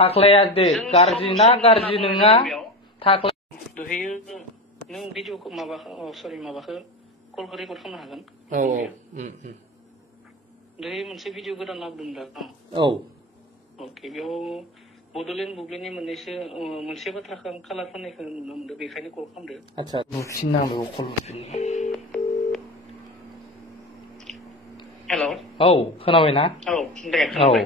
थाख्लाया दे गाज्रि ना गाज्रि नङा थाख्ला दहायो नों भिडिअखौ माबाखौ सरि माबाखौ कलखौ रेकर्ड खालामनो हागोन दहाय मोनसे भिडिअ गोदान लाबोदों दा औ अके बेयाव बड'लेण्ड बुब्लिनि मोनसे बाथ्राखौ आं कालार फोननायखौ नुनो मोनदों बेखायनो कल खालामदो आच्छा नुफिननांगौ कल हेल' औ खोनाबायना औ दे खोनाबाय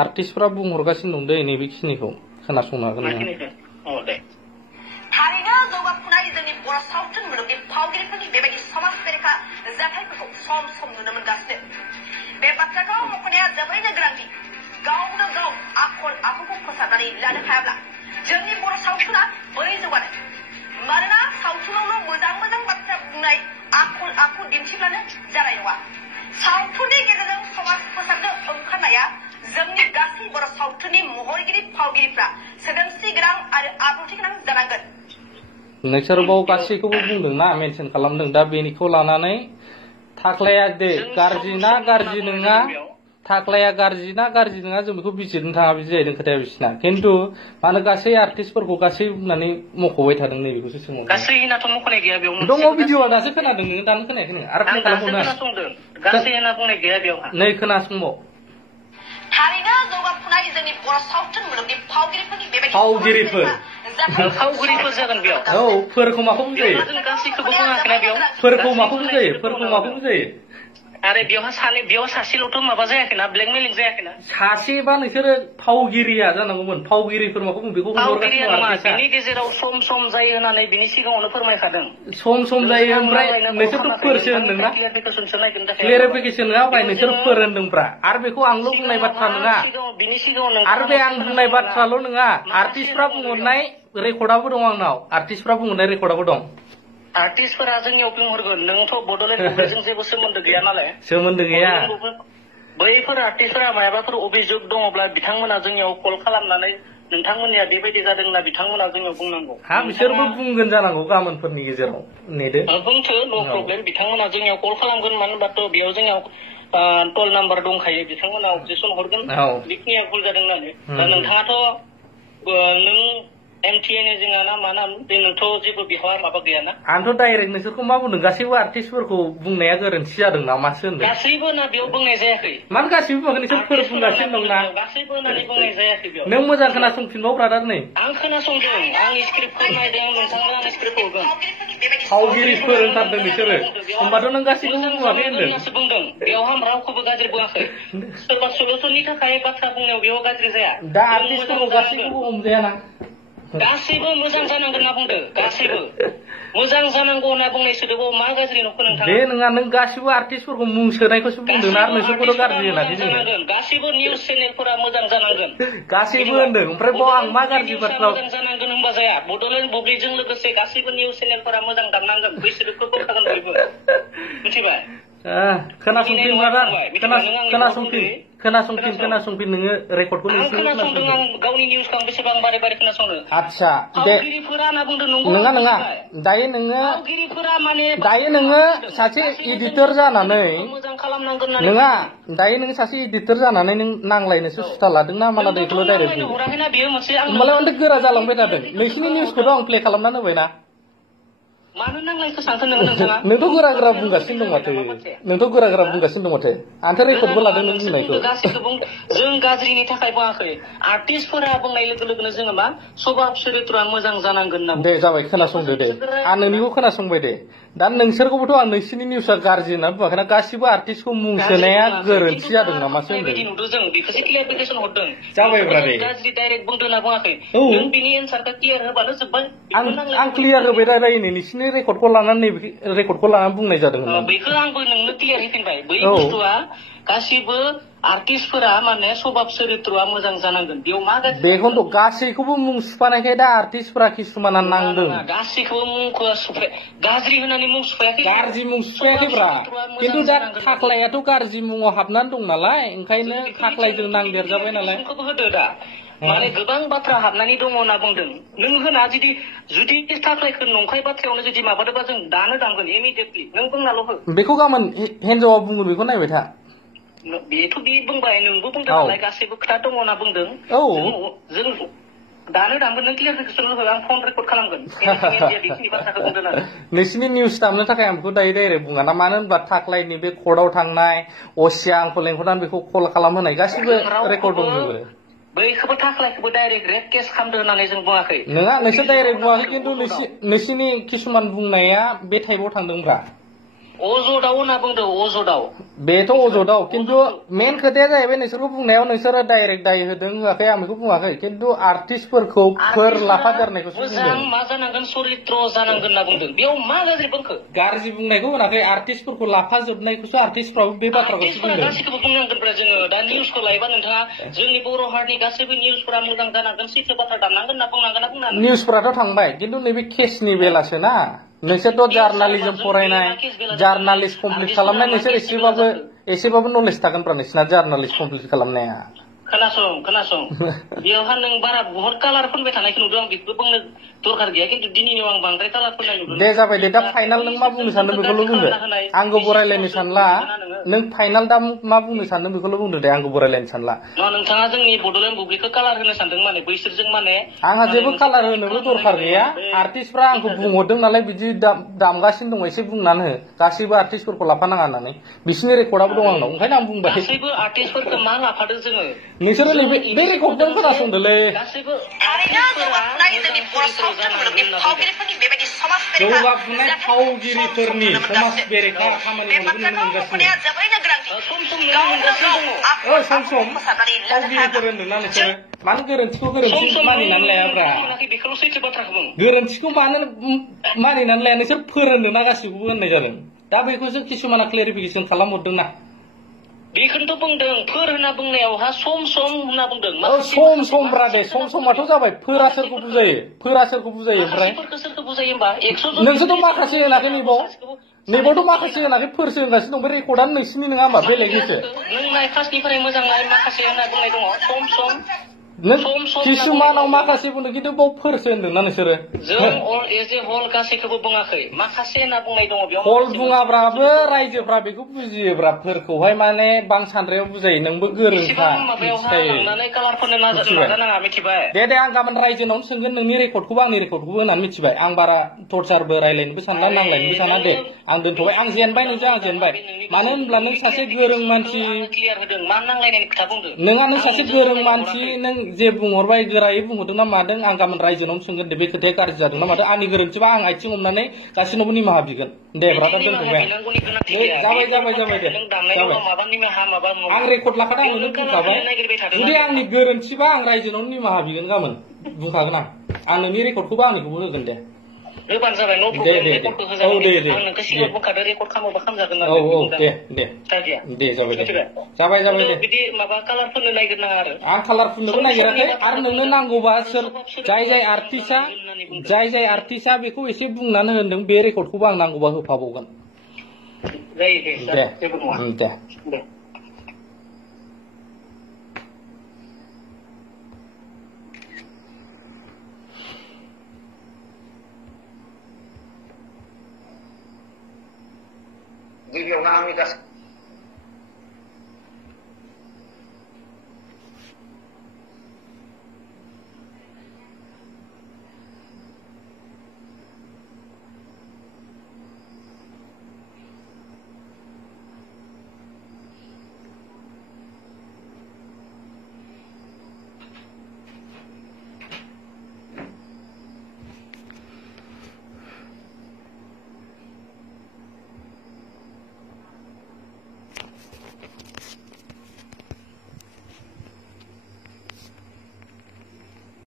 आर्टिस्टफ्रा बुंहरगासिनो दं दै नैबेखिनिखौ खोनासंनो हागोन नोङो औ दे थारैनो जौगाफुनाय जोंनि बर' सावथुन मुलुगनि फावगिरिफोरनि बेबायदि समाज बेरेखा जाथायफोरखौ सम सम नुनो मोनगासिनो बे बाथ्राखौ मख'नाया जोबोरैनो गोनांथि गावनो गाव आखल आखुखौ फोसाबनानै लानो हायाब्ला जोंनि बर' सावथुना बोरै जौगानो मानोना सावथुनावल' मोजां मोजां बाथ्रा बुंनाय आखल आखु दिन्थिब्लानो जानाय नङा सावथुननि गेजेरजों समाज फोसाबनो ओंखारनाया जोंनि गासै बर' सावथुननि महरगिरि फावगिरिफ्रा सोदोमस्रि गोनां आरो आब्रुथि गोनां जानांगोन नोंसोर बाव गासैखौबो बुंदोंना मेनसन खालामदों दा बेनिखौ लानानै थाख्लाया दे गाज्रि ना गाज्रि नङा थाख्लाया गाज्रि ना गाज्रि नङा जों बेखौ बिजिरनो थाङा बिदि जाहैदों खोथाया बिसिना खिन्थु मानो गासै आर्टिस्टफोरखौ गासै बुंनानै मख'बाय थादों नैबेखौसो सोंहरदों गासै होनाथ' मख'नाय गैया बेयाव दङ भिडिअआ दासो खोनादों नोङो दानो खोनायाखै नोङो आरो प्ले खालामबावनो खोनासंदों गासै होना बुंनाय गैया बेयावहा नै खोनासंबाव थारैनो जौगाफुनाय जोंनि बर' सावथुन मुलुगनि फावगिरिफोरनि बेबायदि फावगिरिफोर जागोन बेयाव औ फोरखौ माखौ बुजायो गासैखौबो बुङाखैना बेयाव फोरखौ माखौ बुजायो आरे बेयाव सासेल'थ' माबा जायाखैना ब्लेकमेलिं जायाखैना सासेबा नोंसोरो फावगिरिया जानांगौमोन फावगिरिफोर माखौ बेखौ फावगिरिया नङा बिनि गेजेराव सम सम जायो होननानै बिनि सिगाङावनो फोरमायखादों सम जायो ओमफ्राय नोंसोरथ' फोरसो होनदोंना क्लियारिफिकेसन नङा भाइ नोंसोर फोर होनदोंब्रा आरो बेखौ आंल' बुंनाय बाथ्रा नङा आरो बे आं बुंनाय बाथ्राल' नङा आर्टिस्टफ्रा बुंहरनाय रेकर्डआबो दं आंनाव आर्टिस्टफ्रा बुंहरनाय रेकर्डआबो दं आर्टिस्टफोरा जोंनियाव बुंहरगोन नोंथ' बड'लेण्ड बुब्लिजों जेबो सोमोन्दो गैया नालाय सोमोन्दो गैया बैफोर आर्टिस्टफोरा मायाबाफोर अभियोग दङब्ला बिथांमोना जोंनियाव कल खालामनानै नोंथांमोननिया बेबायदि जादों होनना बिथांमोना जोंनियाव बुंनांगौ बिसोरबो बुंगोन जानांगौ गाबोनफोरनि गेजेराव नेदो बुंथो न' प्रब्लेम बिथांमोना जोंनियाव कल खालामगोन मानो होनबाथ' बेयाव जोंनियाव टल नाम्बार दंखायो बिथांमोना अबजेक्सन हरगोन बेखिनिया भुल जादों होननानै दा नोंथाङाथ' नों MTN जोंहा ना मा नाम जोंनोथ' जेबो बिहाव माबा गैयाना आंथ' डाइरेक्ट नोंसोरखौ मा बुंदों गासैबो आर्टिस्टफोरखौ बुंनाया गोरोन्थि जादों नामासो होनदों गासैबो ना बेयाव बुंनाय जायाखै मानो गासैबो बुङाखै नोंसोर फोर बुंगासिनो दंना गासैबो होननानै बुंनाय जायाखै बेयाव नों मोजां खोनासंफिनबाव ब्रादार नै आं खोनासंदों आं स्क्रिप्टखौ नायदों नोंथांनो आं स्क्रिप्ट हरगोन फावगिरिफोर होनथारदों बिसोरो होमबाथ' नों गासैखौबो बुङाखै होनदों बुंदों बेयावहा रावखौबो गाज्रि बुङाखै सोरबा सल'सननि थाखाय बाथ्रा बुंनायाव बेयाव गाज्रि जाया दा आर्टिस्टफोरखौ गासैखौबो हमजायाना गासैबो मोजां जानांगोन होनना बुंदो गासैबो मोजां जानांगौ होनना बुंनाय सोदोबाव मा गाज्रि न'खौ नोंथाङा बे नङा नों गासैबो आर्टिस्टफोरखौ मुं सोनायखौसो बुंदों आरो नोंसोरखौथ' गाज्रि होनाखै जोङो गासैबो निउस चेनेलफोरा मोजां जानांगोन गासैबो होनदों ओमफ्राय बाव आं मा गाज्रि बाथ्रा मोजां जानांगोन होनबा जाया बड'लेण्ड बुब्लिजों लोगोसे गासैबो निउस चेनेलफोरा मोजां दामनांगोन बै सोदोबखौ बोखागोन बयबो मिथिबाय खोनासंफिन ब्रादार खोनासंफिन नोङो रेकर्डखौ खोनासंदों आं गावनि निउसखौ आं बेसेबां बारे बारे खोनासंनो आच्छा दे नङा दायो नोङो सासे एडिटर जानानै नङा दायो नोङो सासे एडिटर जानानै नों नांलायनोसो सुथा लादोंना माला दैखौल' डाइरेक्ट होमबालाय मानोथो गोरा जालांबाय थादों नोंसिनि निउसखौथ' आं प्ले खालामना होबायना मानो नांलायखो सानखो नोंथाङा नोंथ' गोरा बुंगासिनो दं माथो आंथ' रेकर्डबो लादों नों बुंनायखौ जों गाज्रिनि थाखाय बुङाखै आर्टिस्टफोरा बुंनाय लोगो लोगोनो जोङो मा सभाब चरित्रआ मोजां जानांगोन होनना दे जाबाय खोनासंदो दे आं नोंनिखौ खोनासंबाय दे दा नोंसोरखौबोथ' आं नोंसिनि निउसआ गाज्रि होनना बुङाखैना गासिबो आर्टिस्टखौ मुं सोनाया गोरोन्थि जादों नामासो होनदों नुदों जों बेखौसो क्लियारिफिकेसन हरदों जाबायब्रा दे गाज्रि डाइरेक्ट बुंदों होनना बुङाखै नों बिनि एन्सारखौ क्लियार होबानो जोब्बाय आं क्लियार होबाय रायलायनो नोंसिनि रेकर्डखौ लानानै बुंनाय जादों बेखौ आंबो नोंनो क्लियार होफिनबाय बै बुस्थुआ गासिबो आर्टिस्टफोरा माने सभाब चरित्रआ मोजां जानांगोन बेयाव मा बेखौनोथ' गासैखौबो मुं सुफानायखाय दा आर्टिस्टफोरा किसुमाना नांदों गासैखौबो मुंखौ गाज्रि होननानै मुं सुफायाखै गाज्रि मुं सुफायाखैब्रा खिन्थु दा थाख्लायाथ' गाज्रि मुङाव हाबनानै दं नालाय ओंखायनो थाख्लायजों नांदेरजाबाय नालाय होदो दा माने गोबां बाथ्रा हाबनानै दङ होनना बुंदों नों होना जुदि थाख्लायखौ नंखाय बाथ्रायावनो जुदि माबादोंबा जों दानो दांगोन इमिडियेटलि नों बुंनाल' हो बेखौ गाबोन हिनजावा बुंगोन बेखौ नायबाय था बेथ' बे बुंबाय नोंबो बुंदों नालाय गासैबो खोथा दङ होनना बुंदों जों दानो दामगोन नों क्लियारफिकेसन होगोन आं फन रेकर्ड खालामगोन बेखिनि बाथ्राखौ बुंदों आरो नोंसिनि निउस दामनो थाखाय आं बेखौ दायो डाइरेक्ट बुङा ना मानो होनबा थाख्लायनि बे कर्टआव थांनाय असिया आंखौ लेंहरनानै बेखौ कल खालामहोनाय गासिबो रेकर्ड दंजोबो बैखौबो थाख्लायखौबो डाइरेक्ट रेप केस खालामदों होननानै जों बुङाखै नङा नोंसोर डाइरेक्ट बुङाखै खिन्थु नोंसिनि किसुमान बुंनाया बे टाइपआव थांदोंब्रा अजदाव होनना बुंदों अजदाव बेथ' अजदाव खिन्थु मेन खोथाया जाहैबाय नोंसोरखौ बुंनायाव नोंसोरो डाइरेक्ट दाय होदों होआखै आं बेखौ बुङाखै खिन्थु आर्टिस्टफोरखौ फोर लाफादेरनायखौसो बुंदों मोजां मा जानांगोन चरित्र जानांगोन होनना बुंदों बेयाव मा गाज्रि बुंखो गाज्रि बुंनायखौ होनाखै आर्टिस्टफोरखौ लाफाजोबनायखौसो आर्टिस्टफ्राबो बे बाथ्राखौसो बुंदों गासिखौबो बुंनांगोनब्रा जोङो दा निउसखौ लायोबा नोंथाङा जोंनि बर' हारिनि गासैबो निउसफोरा मोजां जानांगोन सैथो बाथ्रा दामनांगोन होनना बुंनांगोन ना बुंनांगोन निउसफोराथ' थांबाय खिन्थु नैबे केसनि बेलासो ना नोंसोरथ' जार्नालिजम फरायनाय जार्नालिस्ट कमप्लिट खालामनाय नोंसोर एसेबाबो नलेज थागोनब्रा नोंसिना जार्नालिस्ट कमप्लिट खालामनाया खोनासं बेयावहा नों बारा बहुत कालार फोनबाय थानायखौ नुदों आं बेखौ बुंनो दरकार गैया खिन्थु दिनैनियाव आं बांद्राय कालार फोननाय नुदों दे जाबाय दे दा फाइनाल नों मा बुंनो सानदों बेखौल' बुंदो आंखौ बरायलायनो सानला नों फाइनाल दा मा बुंनो सानदों बेखौल' बुंदो दे आंखौ बरायलायनो सानला नोंथाङा जोंनि बड'लेण्ड बुब्लिखौ कालार होनो सानदों माने बैसोरजों माने आंहा जेबो कालार होनोबो दरकार गैया आर्टिस्टफ्रा आंखौ बुंहरदों नालाय बिदि दामगासिनो दङ एसे बुंनानै हो गासैबो आर्टिस्टफोरखौ लाफानाङा होननानै बिसिनि रेकर्डआबो दं आंनाव ओंखायनो आं बुंबाय गासैबो आर्टिस्टफोरखौ मा लाफादों जोङो नोंसोरो नैबे बे रेकर्डखौ खोनासंदोलै जौगाफुनाय फावगिरिफोरनि समाज बेरेखा खामानि मावनायखौ नुनो मोनगासिनो सम सम फावगिरिफोर होनदोंना नोंसोरो मानो गोरोन्थिखौ गोरोन्थि मानिनानै लायाब्रा गोरोन्थिखौ मानो मानिनानै लाया नोंसोर फोरोंदोंना गासिखौबो होननाय जादों दा बेखौसो किसुमाना क्लेरिफिकेसन खालामहरदोंना बेखौनोथ' बुंदों फोर होनना बुंनायावहा सम होनना बुंदों सम ब्रा दे समाथ' जाबाय फोरा सोरखौ बुजायो ओमफ्राय सोरखौ बुजायो होमबा नोंसोरथ' माखासे होनाखै नैबावथ' माखासे होनाखै फोरसो होनगासिनो दं बे रेकर्डआनो नोंसिनि नङा होमबा बेलेगनिसो नों नाय फार्स्टनिफ्राय मोजां नाय माखासे होनना बुंनाय दङ सम किसुमानाव माखासे बुंदों खिन्थु बाव फोरसो होनदोंना नोंसोरो जों एज ए हल गासैखौबो बुङाखै माखासे होनना बुंनाय दङ बेयाव हल बुङाब्राबो रायजोफ्रा बेखौ बुजियोब्रा फोरखौहाय माने बांसान्द्रायाव बुजायो नोंबो गोरोंखा दे आं गाबोन रायजोनावनो सोंगोन नोंनि रेकर्डखौबो आंनि रेकर्डखौबो होननानै मिथिबाय आं बारा टर्चारबो रायलायनोबो सानला नांलायनोबो साना दे आं दोनथ'बाय आं जेनबाय नोंजों आं जेनबाय मानो होनब्ला नों सासे गोरों मानसि नोंहा नों सासे गोरों मानसि नों जे बुंहरबाय गोरायै बुंहरदों ना मादों आं गाबोन रायजोनावनो सोंगोन दे बे खोथाया गाज्रि जादों ना मादों आंनि गोरोन्थिबा आं आथिं हमनानै गासिनावबो निमाहा बिगोन दे ब्रादार दोनथ'बाय जाबाय दे आं रेकर्ड लाखादों आं नोंनो बुंखाबाय जुदि आंनि गोरोन्थिबा आं रायजोनावनो निमाहा बिगोन गाबोन बुंखागोन आं नोंनि रेकर्डखौबो आंनिखौबो होगोन दे होबानो जाबाय न' प्रब्लेम रेकर्डखौ होजागोन आं नोंखौ सिगां बुंखादों रेकर्ड खालामोबा खालामजागोन दे जाबाय दे बिदि माबा कालार फोननो नागिरनाङा आरो आं कालार फुननोबो नागिराखै आरो नोंनो नांगौबा सोर जाय आर्टिस्टआ बेखौ एसे बुंनानै होनदों बे रेकर्डखौबो आं नांगौबा होफाबावगोन जायो दे जेबो नङा दे गिबियावनो आंनि गासै